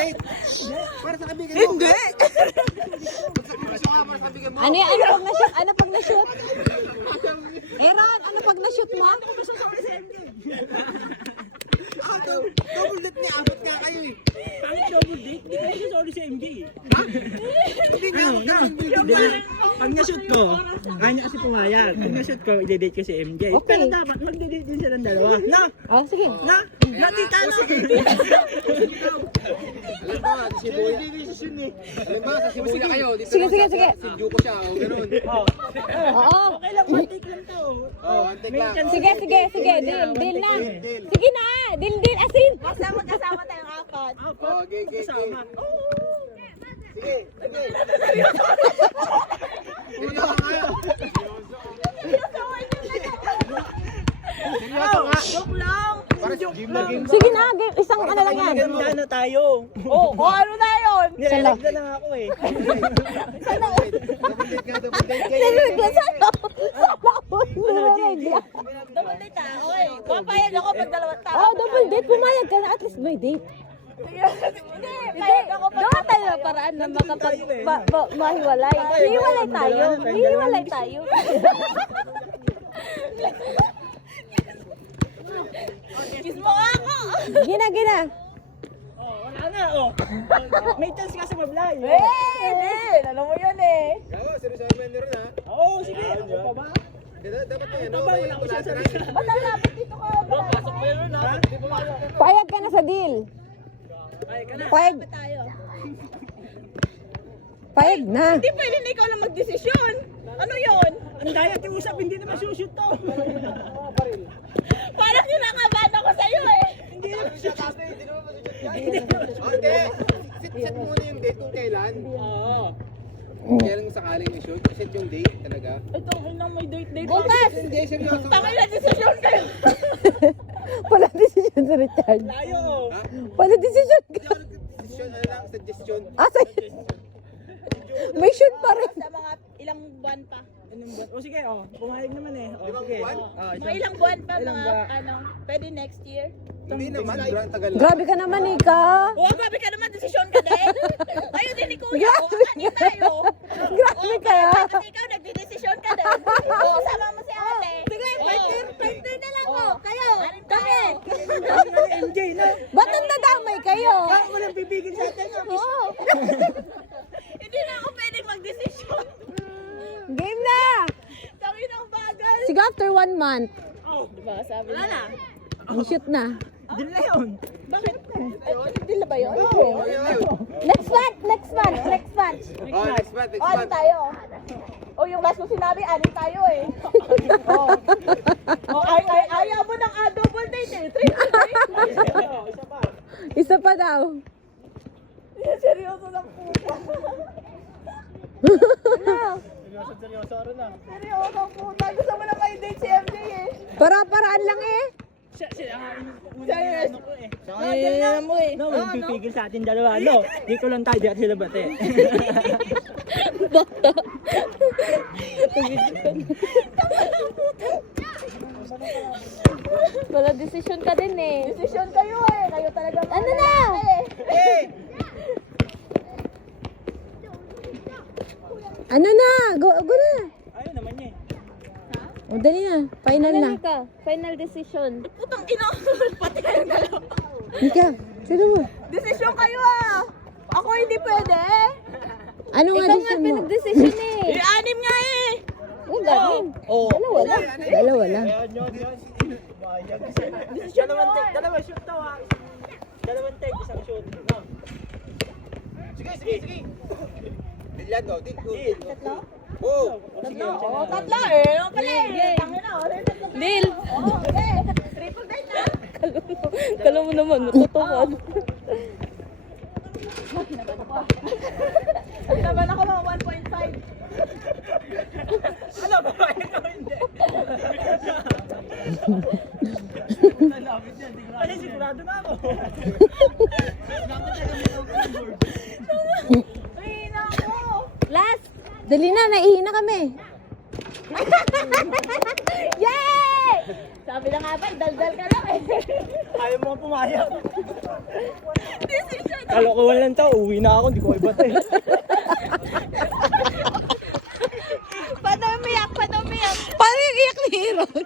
date. Para sa kaibigan mo. Hindi. Ano yan? Ano pag na-shoot? Ano pag na-shoot? Aaron, ano pag na-shoot mo? Double date niya. Abot ka kayo eh. Kahit double date, hindi kayo sorry sa MJ. Hindi nga ako kakang-video pa. Pag na-shoot ko, kaya niya kasi pumayag. Pag na-shoot ko, i-date ko si MJ. Okay. Pero dapat mag-date din silang dalawa. Na! Oh, sige. Na! Natita na! Alam ba, si Boya. Alam ba, sa Sibuya kayo. Dito Sige, lang sige, sa- sige. Si Juko siya, o ganun. Oo. Okay lang, one take lang to. Oh, antek lang. Sige, sige, sige. Deal na. Sige na. Deal, asin. Basta magkasama tayong apat. Oh, gay. Kasama. Sige, sige. Seryoso kayo. Seryoso nga. Joke lang. Para sa game na game. Sige na. Isang ano lang yan. Maganda na tayo. Oh, ano na yun? Nirelag na lang ako eh. Double date nga, double date kayo. Double date ah. Okay. Papayag ako pag dalawang tao. Oh, double date. Pumayag ka na. At least may date. Hindi, payag ako pag Gawa tayo ng paraan na makapag mahiwalay. Hihiwalay tayo. Hihiwalay tayo. kiss mo nga ako. Gina. Oh, wala na oh. May chance ka sa mablay. Hindi. Alam mo yun eh. Oo, seryoso naman rin ha. Oo, sige. Ako pa ba? Dapat na yan, no? Ba, May wala ko siya sa kulasa na. Ba't ang lapit dito ka? Pasok mo yun ha? Payag ka na sa deal. Ay, ka na. Payag. Tayo. Payag na. Hindi pwede na ikaw lang magdesisyon. Ano yun? Ang daya usap, hindi naman shoot to. Parang kinakabahan ako sa'yo eh. Hindi naman shoot. Okay. Set muna yung date kung kailan. Oo. Kailan sakaling i-shoot. Set yung date talaga. Ito, inang may date. Bukas. Hindi, seryoso. Tangay na desisyon kayo. Wala decision si Richard. Tayo. Wala decision ka. Suggestion, ano lang, suggestion. Asa? May shoot pa rin. Sa mga ilang buwan pa. Anong ba? O sige, oh. Pumayag naman eh. O, Limang sige. buwan? Oh, Mga ilang buwan pa, Ilang mga buwan? ano, pwede next year. Hindi naman, sobrang tagal lang. Grabe ka naman, Ika. Oo, grabe ka naman, desisyon ka din. Ayun din ni Kuya, o kani tayo. Grabe ka. Tapos ikaw, nagdidesisyon ka din. Oo, sama mo si ate. Sige, partner na lang ko. Kayo, kami. MJ na. Ba't ang dadamay kayo? Ah, walang pipigil sa atin. Oo. Hindi na ako pwedeng magdesisyon. Game na. Tangin ang bagal. Sige, after 1 month. Oh, Diba, sabi wala na. Ang shoot na. din na yun. Bakit? Hindi na ba yun? Next month. Oh, next month. O, ano tayo? O, yung last ko sinabi, anin tayo eh. O, ayaw mo ng double date eh. Triple date. Isa pa. Isa pa daw. Seryoso lang po. Seryoso rin na. Seryoso po. Gusto mo na kayo date si MJ eh. Para-paraan lang eh. Siya ano ko eh. Diyan mo eh. No, walang pipigil sa atin dalawa. No, dito lang tayo at sila bate. Bata. Wala decision ka din eh. Desisyon kayo eh. Kayo talaga. Ano na? Ano na? Go na. Ayun naman niya eh. O, dali na. Final na. Final decision. Putang ina. Pati kayong dalawa. Ika, sino mo? Desisyon kayo ah. Ako hindi pwede. Ano nga Ikaw nga decision mo? pinag-decision eh. Anim nga eh. Ang galing. Dalawa lang. Dalawa lang. Dalawang take, dalawang shoot to ha. Dalawang take, isang shoot. No. Sige. Bilyan daw, dito. Tatlo? Oo. Sige. Oo, tatlo eh. Ano pala eh. Tangin na. Deal. Oo, okay. Triple date na. Kala mo naman, natutukan. Naman ako mga 1.5. Ano ba? Ikaw hindi. Nalapit yan, di ko na. Ay, sigurado na ako. Rina ako. Last. Dali na, naihina kami. Yay! Sabi na nga ba, daldal ka lang eh. Ayaw mo pumayag. Kalokohan lang to, uwi na ako, hindi ko iba to eh. Paano umiyak? Paano umiyak? Paano yung iyak ni Aaron?